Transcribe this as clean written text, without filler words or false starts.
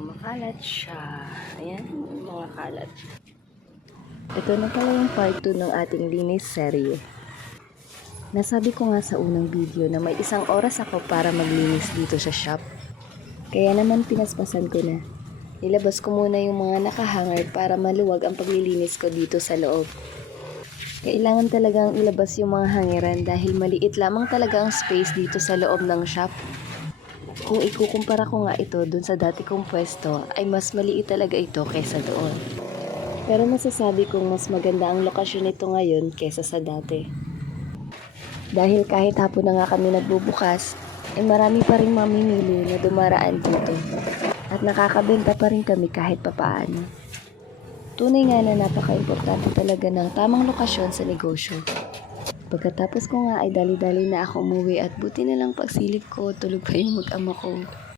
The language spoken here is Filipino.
Makalat siya. Ayan, mga kalat. Ito na pala yung part 2 ng ating linis serye. Nasabi ko nga sa unang video na may 1 oras ako para maglinis dito sa shop. Kaya naman pinaspasan ko na. Nilabas ko muna yung mga nakahanger para maluwag ang paglilinis ko dito sa loob. Kailangan talagang ilabas yung mga hangeran dahil maliit lamang talaga ang space dito sa loob ng shop. Kung ikukumpara ko nga ito dun sa dati kong pwesto ay mas maliit talaga ito kesa doon. Pero masasabi kong mas maganda ang lokasyon nito ngayon kesa sa dati. Dahil kahit hapon na nga kami nagbubukas, ay marami pa rin mamimili na dumaraan dito. At nakakabenta pa rin kami kahit papaano. Tunay nga na napaka-importante talaga ng tamang lokasyon sa negosyo. Pagkatapos ko nga ay dali-dali na ako umuwi at buti na lang pagsilip ko, tulog pa yung mag-ama ko.